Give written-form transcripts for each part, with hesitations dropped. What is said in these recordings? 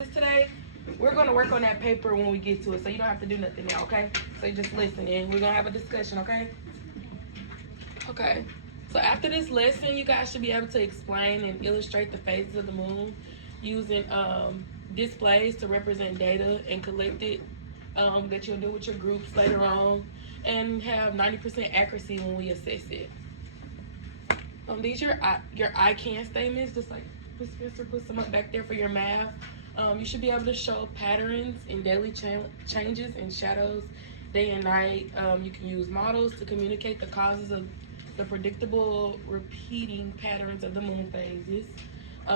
Today, we're going to work on that paper when we get to it, so you don't have to do nothing now, okay? So you just listen, and we're going to have a discussion, okay? Okay. So after this lesson, you guys should be able to explain and illustrate the phases of the moon using displays to represent data and collect it that you'll do with your groups later on, and have 90% accuracy when we assess it. These are your I can statements, just like Spencer put some up back there for your math. You should be able to show patterns in daily changes and shadows day and night. You can use models to communicate the causes of the predictable repeating patterns of the moon phases.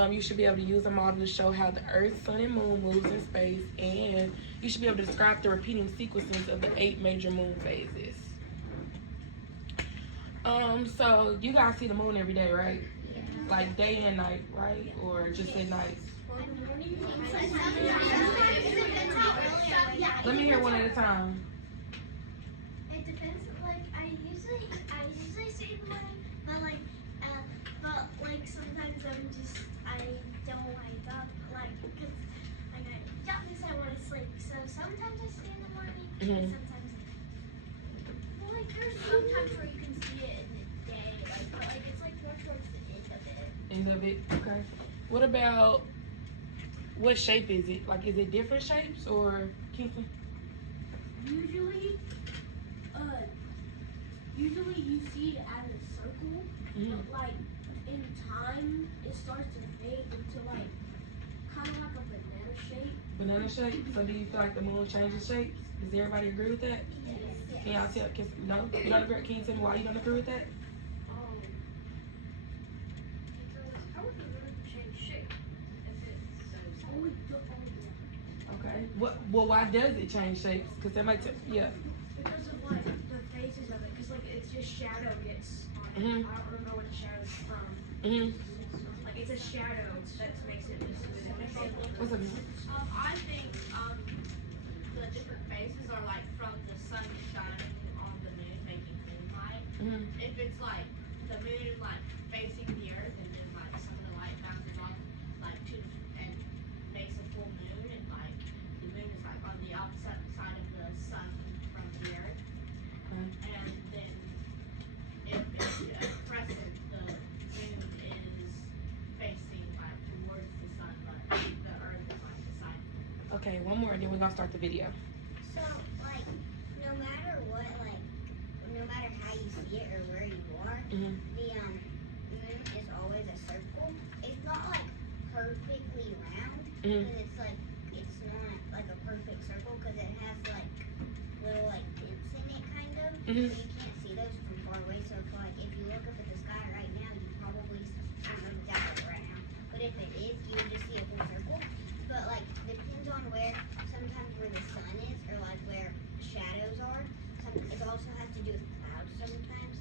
You should be able to use a model to show how the Earth, Sun, and Moon moves in space, and you should be able to describe the repeating sequences of the 8 major moon phases. So you guys see the moon every day, right? Yeah. Like day and night, right? Or just at night? Let me hear one at a time. It depends. Like I usually see it in the morning, but sometimes I don't wake up because I got this. I want to sleep. So sometimes I see it in the morning, and sometimes there's sometimes where you can see it in the day, but it's more towards the end of it. Okay. What about, what shape is it? Like, is it different shapes or Kingston? Usually you see it as a circle, but in time it starts to fade into kind of like a banana shape. Banana shape? So do you feel like the moon changes shapes? Does everybody agree with that? Yes. Can y'all tell? No? You don't agree? Can you tell me why you don't agree with that? Because how would the moon change shape if it's Okay. Well, why does it change shapes? Because that might yeah. Because of the phases of it. Because it's just shadow gets on it. I don't remember what the shadow's from. It's a shadow that makes it just smooth. What's up? I think the different phases are from the sun shining on the moon making moonlight. If it's the moon facing the earth and then some of the light bounces off to and makes a full moon, and the moon is on the opposite side of the sun from the earth. And then if it's a crescent, the moon is facing towards the sun, but the earth is beside it. Okay, one more and then we're gonna start the video. So, no matter what, no matter how you see it or where you are, the moon is always a circle. It's not perfectly round, because it's not a perfect circle, because it has little dents in it, kind of. So you can't see those from far away. So if you look up at the sky right now, you probably don't know exactly right now. But if it is, you would just see a full circle. But depends on sometimes where the sun is, or where shadows are. It also has to do with clouds sometimes.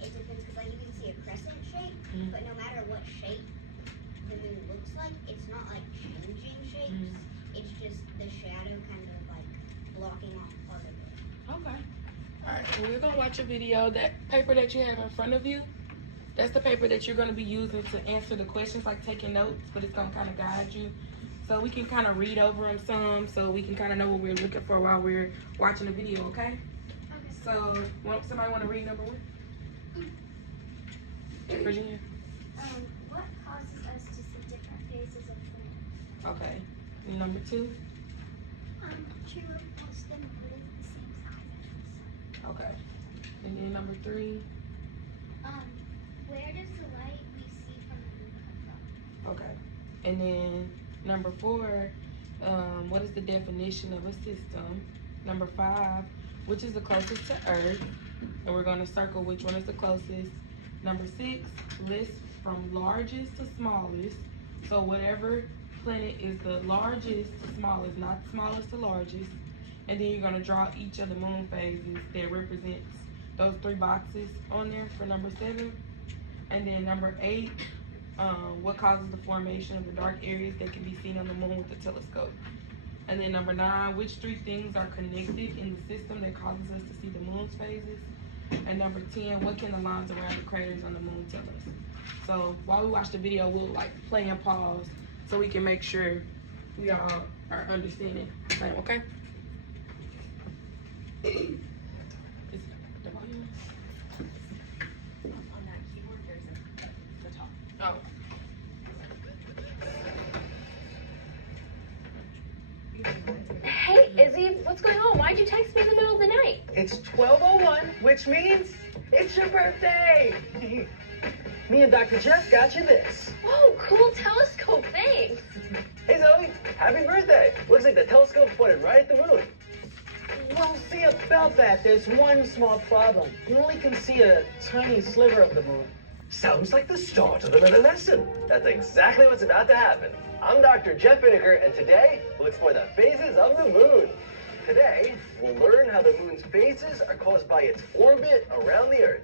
It depends, because you can see a crescent shape, but no matter what shape the moon looks like, it's not changing shapes. It's just the shadow kind of blocking off part of it. Okay. Alright, we're gonna watch a video. That paper that you have in front of you, that's the paper that you're gonna be using to answer the questions, taking notes, but it's gonna kind of guide you. So we can kind of read over them some, so we can kind of know what we're looking for while we're watching the video, okay? Okay. So, somebody want to read number 1? Virginia? What causes us to see different phases of the moon? Okay. And number 2? True most of them put it the same size as the sun. Okay. And then number 3? Where does the light we see from the moon come from? Okay. And then number 4, what is the definition of a system? Number 5, which is the closest to Earth? And we're going to circle which one is the closest. Number 6, list from largest to smallest. So whatever planet is the largest to smallest, not smallest to largest. And then you're going to draw each of the moon phases that represents those 3 boxes on there for number 7. And then number 8, what causes the formation of the dark areas that can be seen on the moon with the telescope. And then number 9, which 3 things are connected in the system that causes us to see the moon's phases. And number 10, what can the lines around the craters on the moon tell us? So while we watch the video, we'll play and pause so we can make sure we all are understanding the same, okay? Is the volume? On that keyboard, there's the top. Oh. Hey, Izzy, what's going on? Why'd you text me in the middle of the night? It's 12:01, which means it's your birthday. Me and Dr. Jeff got you this. Whoa, cool telescope, thanks. Hey Zoe, happy birthday. Looks like the telescope pointed right at the moon. Well, see about that, there's one small problem. You only can see a tiny sliver of the moon. Sounds like the start of another lesson. That's exactly what's about to happen. I'm Dr. Jeff Vinegar, and today we'll explore the phases of the moon. Today, we'll learn how the moon's phases are caused by its orbit around the Earth.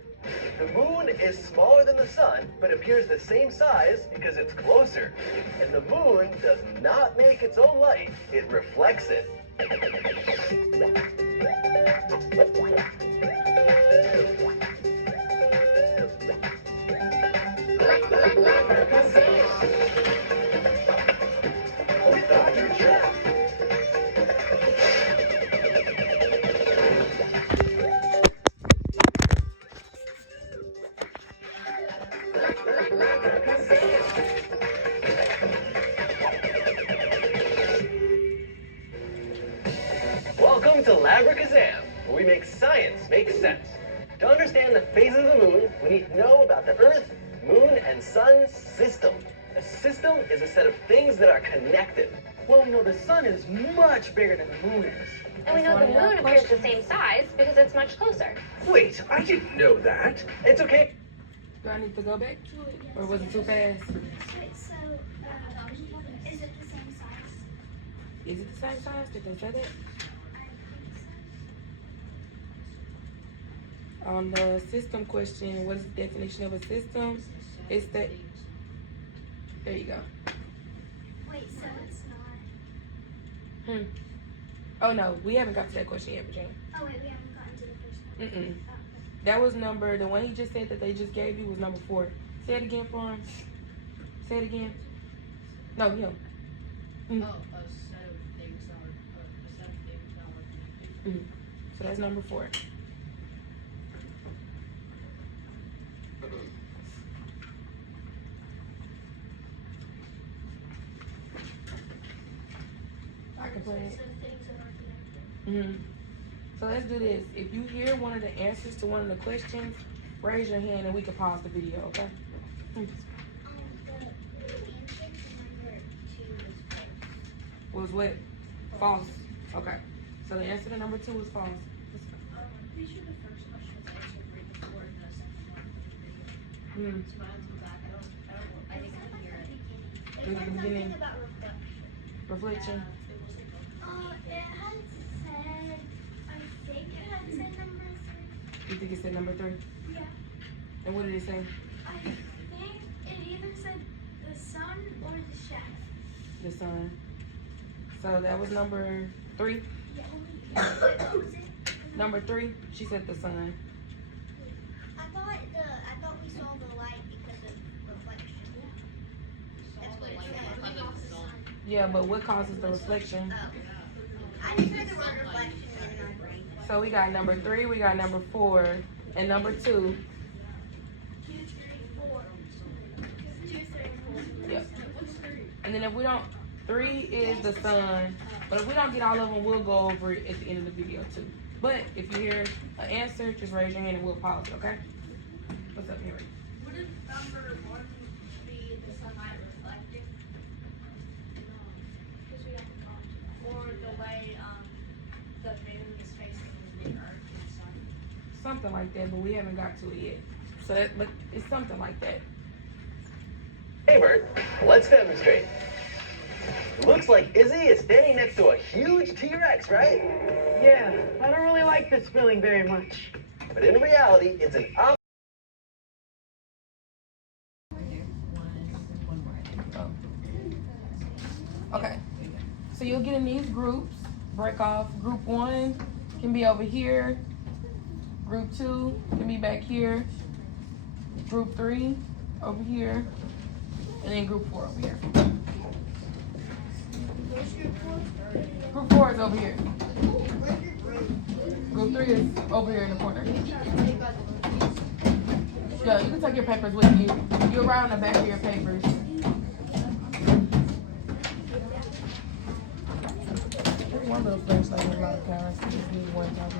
The moon is smaller than the sun, but appears the same size because it's closer. And the moon does not make its own light, it reflects it. With Dr. Jeff. Welcome to Labracazam, where we make science make sense. To understand the phases of the moon, we need to know about the Earth, Moon, and Sun system. A system is a set of things that are connected. Well, we know the sun is much bigger than the moon is. And we know the moon appears the same size because it's much closer. Wait, I didn't know that. It's okay. Do I need to go back to it? Or was it too fast? Wait, so, is it the same size? Is it the same size? Did they say that? On the system question, what is the definition of a system? It's that. There you go. Wait, so it's not. Oh no, we haven't got to that question yet, Virginia. Oh, wait, we haven't gotten to the first one. Mm-mm. That was the one he just said that they just gave you was number 4. Say it again for him. Say it again. No, him. Oh, a set of things that are So that's number 4. I can play it. So things that are connected. So let's do this. If you hear one of the answers to one of the questions, raise your hand and we can pause the video, okay? The answer to number 2 is false. Was what? False. Okay. So the answer to number 2 is false. I'm pretty sure the first question was answered right before the second one. So when I go back, I didn't hear it. It's In the like something beginning. about reflection. Reflection. It was like It had said, I think it had said number 3. You think it said number 3? Yeah. And what did it say? I think it either said the sun or the shadow. The sun. So that was number 3? Yeah. Number 3, she said the sun. I thought we saw the light because of reflection. That's what it said. Yeah, but what causes the reflection? Oh. I just heard the word reflection in my brain. So we got number 3, we got number 4, and number 2. 2, 3, 4. 2, 3, 4. Yep. And then if we don't, 3 is the sun. But if we don't get all of them, we'll go over it at the end of the video too. But if you hear an answer, just raise your hand and we'll pause it, okay? What's up, Henry? Wouldn't number 1 be the sunlight reflecting? Or the way the moon is facing the earth and sun? Something like that, but we haven't got to it yet. So that, but it's something like that. Hey Bert, let's demonstrate. Looks like Izzy is standing next to a huge T-Rex, right? Yeah, I don't really like this feeling very much. But in reality, it's an Okay. So you'll get in these groups, break off. Group 1 can be over here. Group 2 can be back here. Group 3 over here. And then group 4 over here. Group 4 is over here. Group 3 is over here in the corner. Yeah, you can take your papers with you. You're around the back of your papers. There's one little flashlight with a lot of cameras. You just need one copy.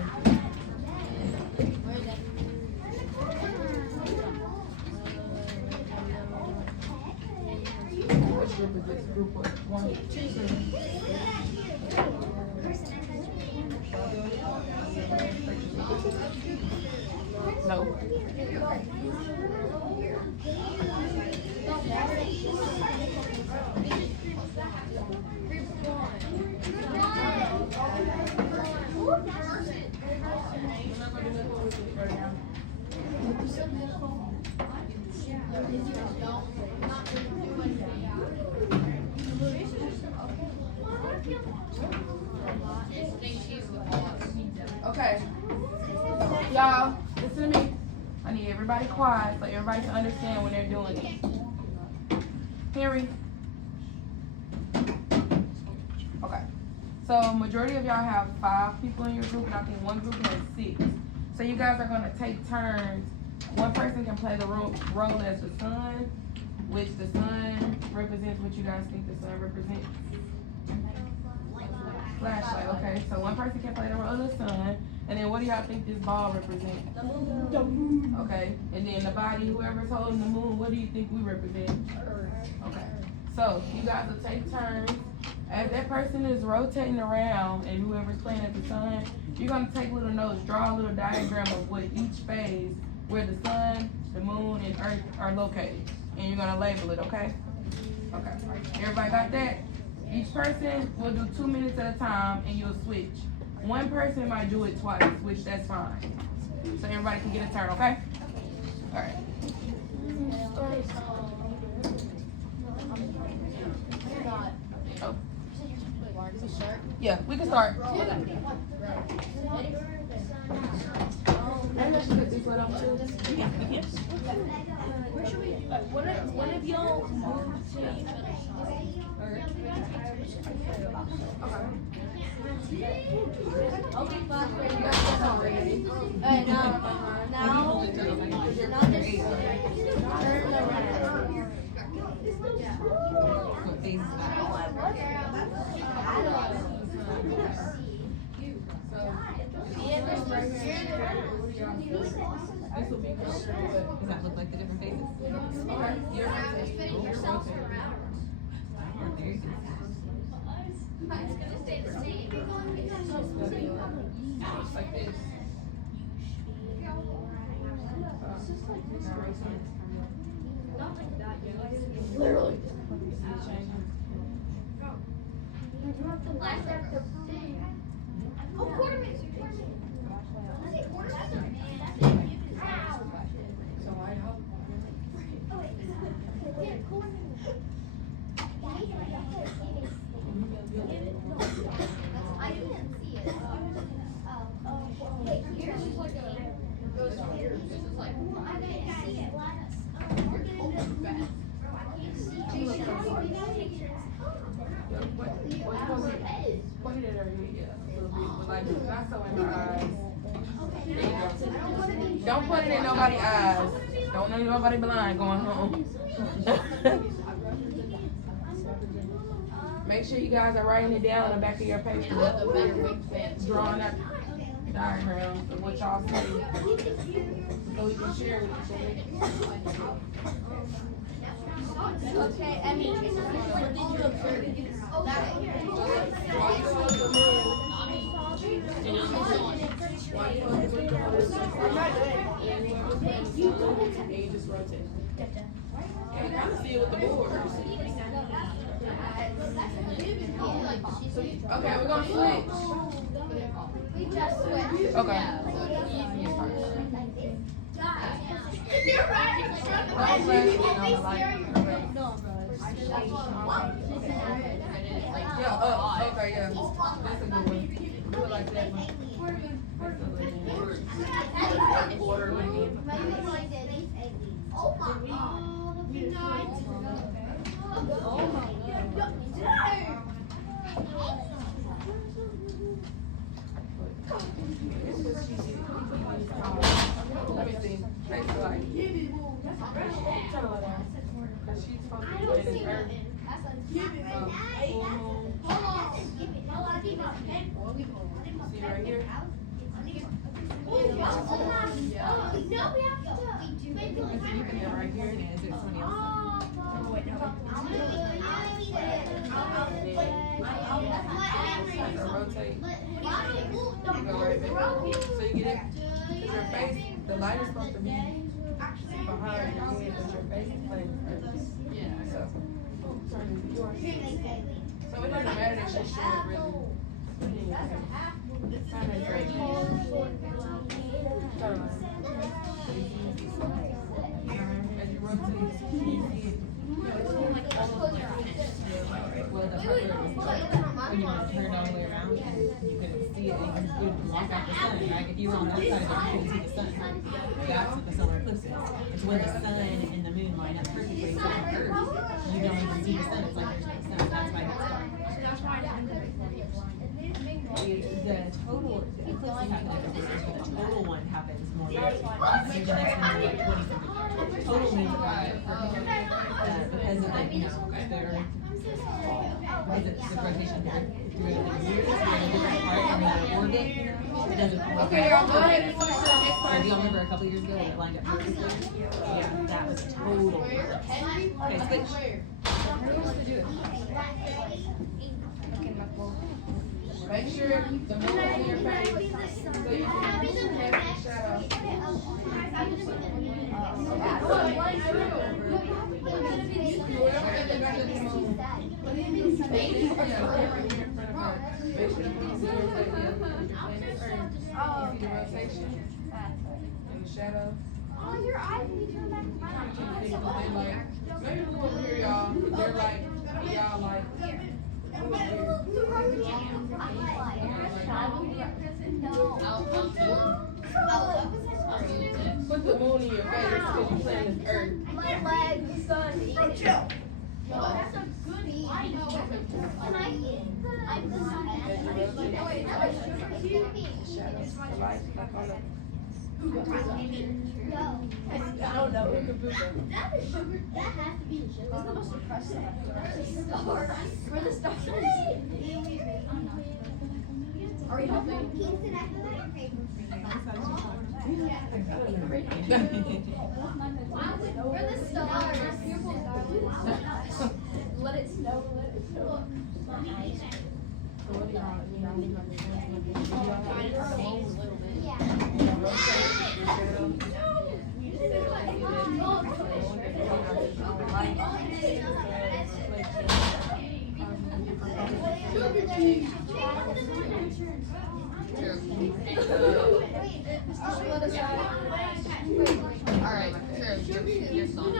Which group is this? Group what? 1, 2. No. Okay. Y'all, listen to me. I need everybody quiet so everybody can understand when they're doing it. Henry. Okay. So majority of y'all have 5 people in your group, and I think one group has 6. So you guys are gonna take turns. One person can play the role as the sun, which the sun represents what you guys think the sun represents. Flashlight, okay. So one person can play the role of the sun, and then what do y'all think this ball represents? The moon. Okay. And then the body, whoever's holding the moon, what do you think we represent? Okay. So you guys will take turns. As that person is rotating around and whoever's playing at the sun, you're gonna take little notes, draw a little diagram of what each phase, where the sun, the moon, and earth are located. And you're gonna label it, okay? Okay. Everybody got that? Each person will do 2 minutes at a time and you'll switch. One person might do it twice, which that's fine. So everybody can get a turn, okay? Alright. Oh. Yeah, we can start. What if y'all move to Does that look like the different faces? It's gonna stay the same. Like this. Literally. Oh, quarter minutes. I didn't see it. Yours is like a goes on yours. This is like I didn't see it. We're getting this fast. I can't see it. Point it at her head, yeah, a little bit, but like not so in her eyes. There you go. Don't put it in nobody's eyes. Don't let nobody blind going home. Make sure you guys are writing it down on the back of your paper. Drawing up diagrams of what y'all see. So we can share with each other. Okay, I mean, did you observe And you just rotate. Yeah, I kind of see it with the boards. Okay, we're gonna switch. We just switched. Okay. You're right. Yeah, okay, yeah. That's a good one. Do it like that one. Oh my god. Oh my god. Let me see. Face the light. Turn the light on. Cause she's supposed to be playing this earth. See right here? And right here. So rotate. You go right back. So you get it. Cause your face, the light is supposed to be behind your head, but your face is playing this earth. So turn it yours. So it doesn't matter that she's short, really. Find that right. Turn around. As you rotate, you see it. Well, the part where when you want to turn it all the way around, you couldn't see it, and you would block out the sun, right? If you were on the other side of it, you couldn't see the sun. That's what the solar eclipse is. It's when the sun and the moon line up perfectly, so on Earth, you don't even see the sun. It's like there's no sun. That's why it gets dark. The total eclipse happens every year, but the total one happens more than maybe the next one is like 20 something. Total means because of the, you know, the Earth, because it's the rotation of the Earth through the years, we're in a different part in the orbit, you know, it doesn't always Okay, y'all go ahead and switch to the next So do part. y'all remember a couple years ago it lined up perfectly? Yeah, that was total. Okay, switch. Make sure the moon is in your face so you can cast the shadow. Whoever at the back of the moon, make sure you can see your face. You see the rotation and the shadow. Maybe move over here, y'all. They're like, y'all like. Put the moon in your face because you're playing this earth. My leg, the sun. Bro, chill. That's a good eat. Can I eat? I'm the sun. Shadows, the light, like on the. I don't know. That is sugar. That has to be the sugar. It's the most depressing. Where the stars. Are you helping? Where the stars. Let it snow. Let it snow. Alright, your song.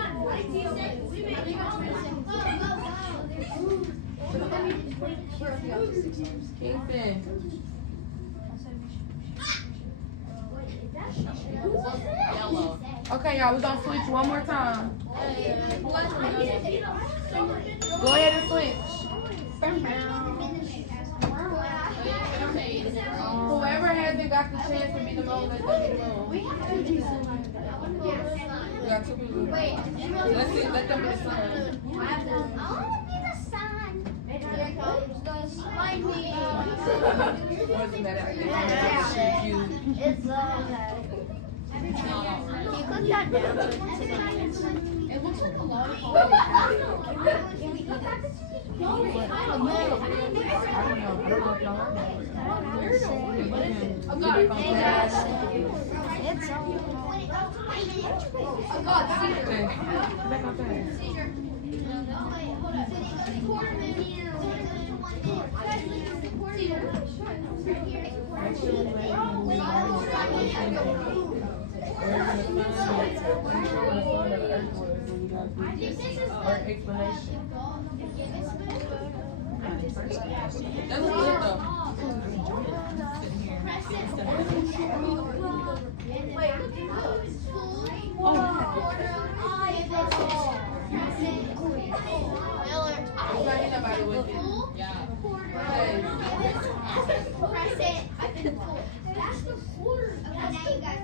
Kingpin. Yellow. Okay, y'all, we're gonna switch one more time. Go ahead and switch. Whoever hasn't got the chance to be the moon, let them be the moon. We got two people. Let's see, let them be the sun. I want to be the sun. Here comes the lightning. Wasn't that everything? It's can you put that down? It looks like a lollipop. Can we eat that? I don't know if y'all heard that. Oh God, it's oh God, Okay, back up there. Make sure we lay on the Earth explanation. That was good though. It's not anybody with it. Yeah. Press it. That's the quarter. Okay, now you guys.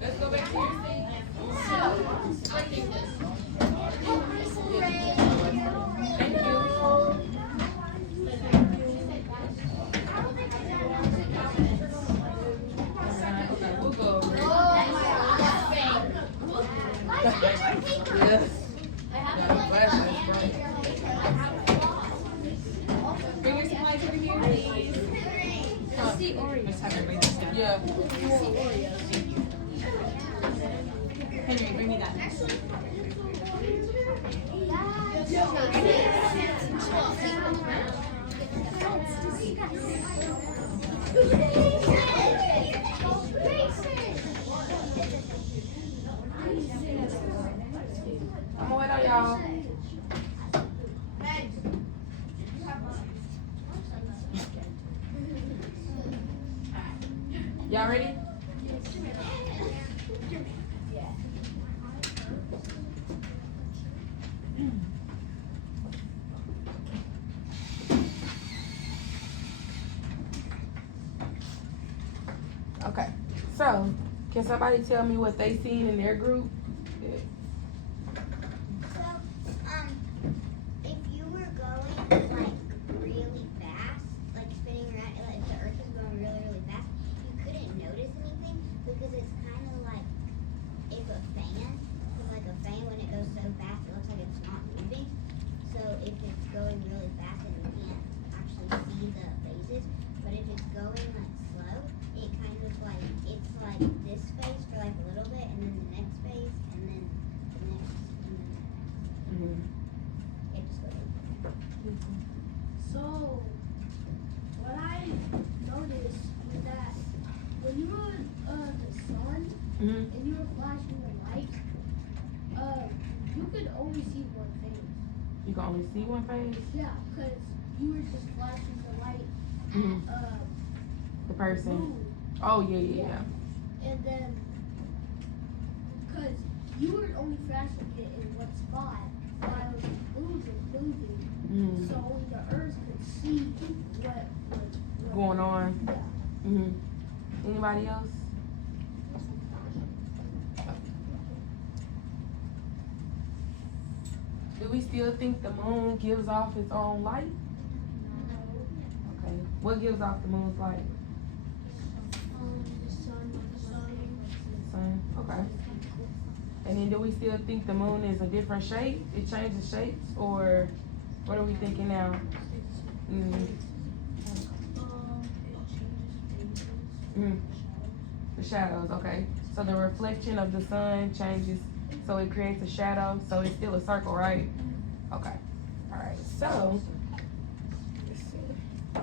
Let's go back to your seat. Thank you. Okay, we'll go over it. Yes. Bring your supplies over here, please. Yeah. Henry, bring me that. I'm gonna wait on y'all. Y'all ready? Okay, so can somebody tell me what they seen in their group? So, if you were going like really fast, like spinning around, like if the Earth was going really, really fast, you couldn't notice anything because it's kind of like if a fan, like a fan when it goes so fast, it looks like it's not moving. So if it's going really fast, then you can't actually see the phases. But if it's going like slow, it kind of like it's like this phase for like a little bit, and then the next phase, and then the next, and then the next. Mm-hmm. It just goes. So, what I noticed was that when you were on the sun Mm-hmm. and you were flashing the light, you could only see one thing. You can only see one phase? Yeah, because you were just flashing the light Mhm. at The person. moon. Oh, yeah. And then, because you were only flashing it in one spot while the moon was moving, Mm-hmm. so only the Earth could see what Going on. Yeah. Mm-hmm. Anybody else? Do we still think the moon gives off its own light? Okay. What gives off the moon's light? Sun. Okay. And then do we still think the moon is a different shape? It changes shapes, or what are we thinking now? The shadows, okay. So the reflection of the sun changes, so it creates a shadow, so it's still a circle, right? Okay. Alright, so let's see.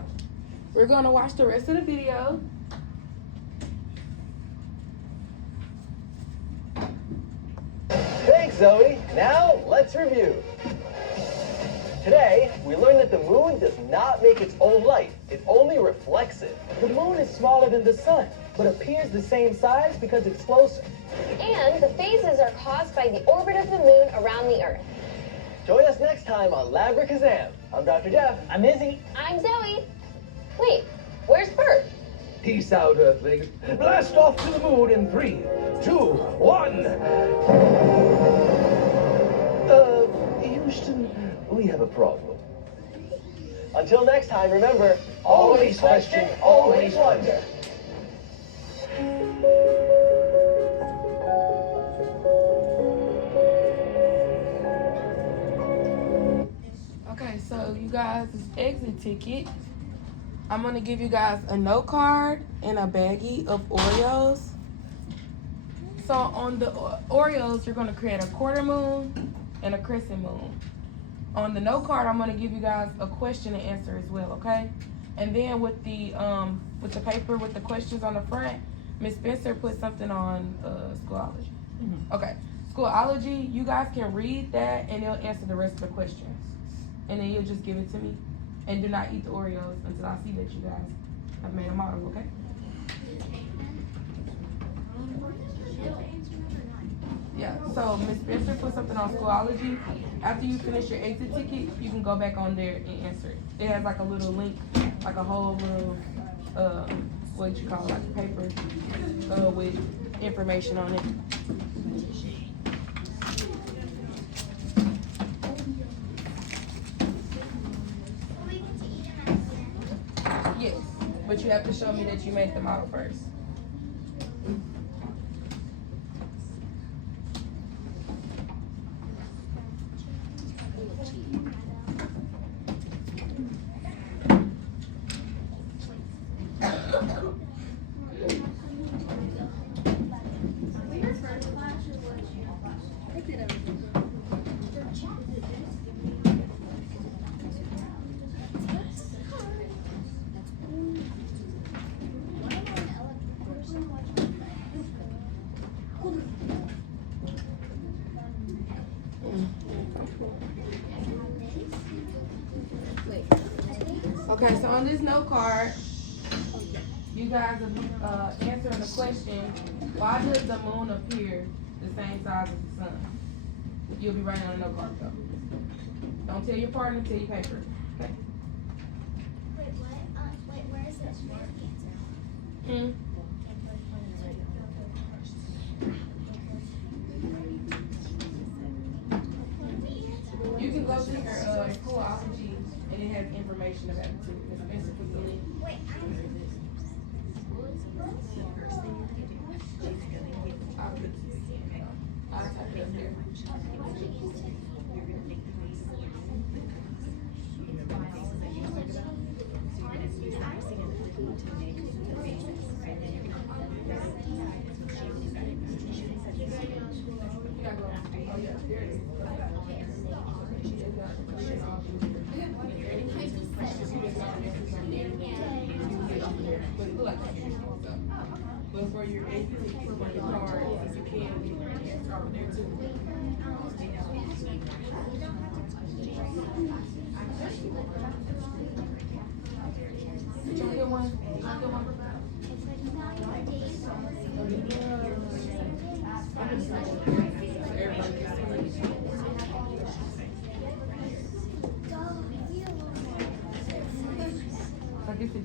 We're gonna watch the rest of the video. Thanks, Zoe. Now, let's review. Today, we learned that the moon does not make its own light. It only reflects it. The moon is smaller than the sun, but appears the same size because it's closer. And the phases are caused by the orbit of the moon around the Earth. Join us next time on Labracazam. I'm Dr. Jeff. I'm Izzy. I'm Zoe. Wait, where's Bert? Peace out, Earthlings. Blast off to the moon in 3, 2, 1. Houston, we have a problem. Until next time, remember, always question, always wonder. guys' exit ticket, I'm gonna give you guys a note card and a baggie of Oreos. So on the Oreos, you're gonna create a quarter moon and a crescent moon. On the note card, I'm gonna give you guys a question and answer as well, okay? And then with the paper with the questions on the front, Miss Spencer put something on Schoology. Okay, Schoology, you guys can read that and it'll answer the rest of the questions. And then you'll just give it to me. And do not eat the Oreos until I see that you guys have made a model, okay? Yeah, so Miss Spencer put something on Schoology. After you finish your exit ticket, you can go back on there and answer it. It has like a little link, like a whole little, what you call it, like paper with information on it. Yes, but you have to show me that you made the model first. Okay, so on this note card, you guys are answering the question, why does the moon appear the same size as the sun? You'll be writing on a note card though. Don't tell your partner, tell your paper, okay? Wait, where is this word answer? You can go to your Schoology and it has information about it too. Miss Spencer put the link. Wait, I'll put it again. I'll type it up there. But for your exit for your card, you can start with there too. Did you get one? Did you get one? I guess it is.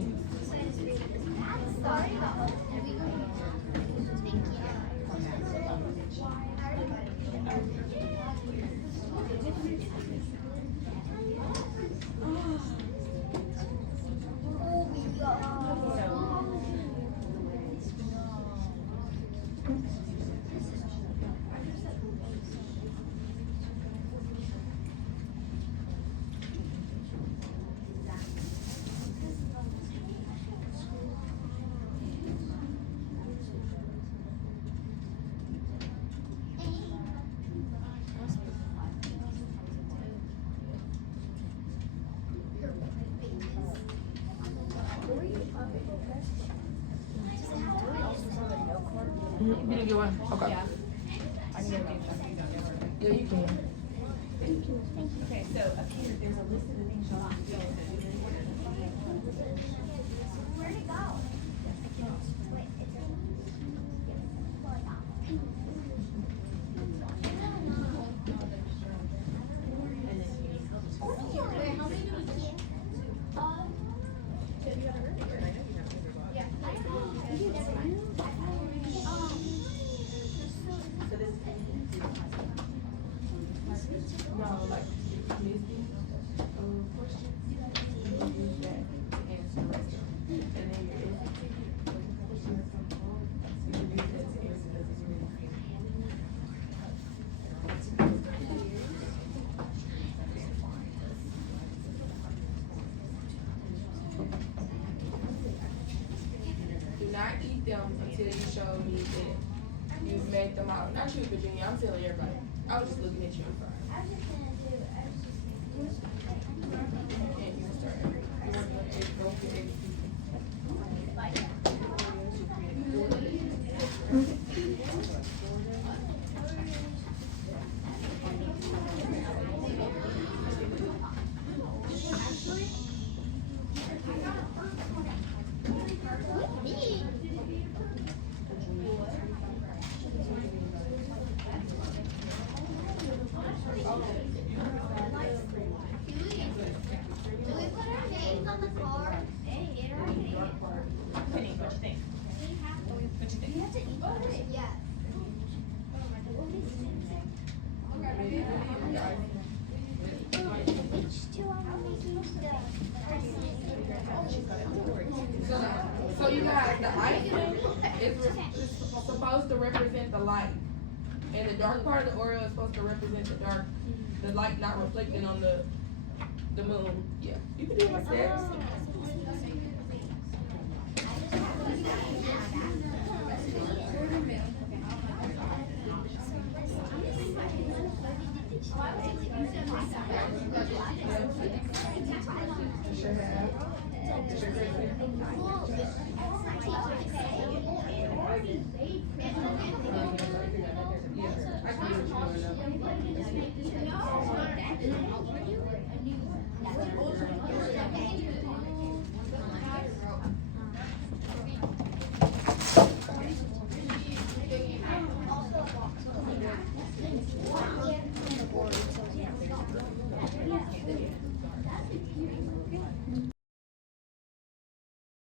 You didn't get one? Okay. Yeah. I can get a picture. Yeah, you can. Okay, so up here, there's a list of the things you'll have to do. where'd it go? Wait, Wait, how many do we get? No, like, listing questions. You can use that to answer the rest of them. And then your delete them until you show me that you've made them out. Not you, Virginia. I'm telling everybody. I was just looking at you. I'm sorry. I was just gonna do. And you can start every. You want to go for every Do we put our names on the card? Penny, what you think? What you think? You have to eat it. Yeah. So you guys, the icing is supposed to represent the light, and the dark part of the Oreo is supposed to represent the light not reflecting on the moon. Yeah, you can do it like that.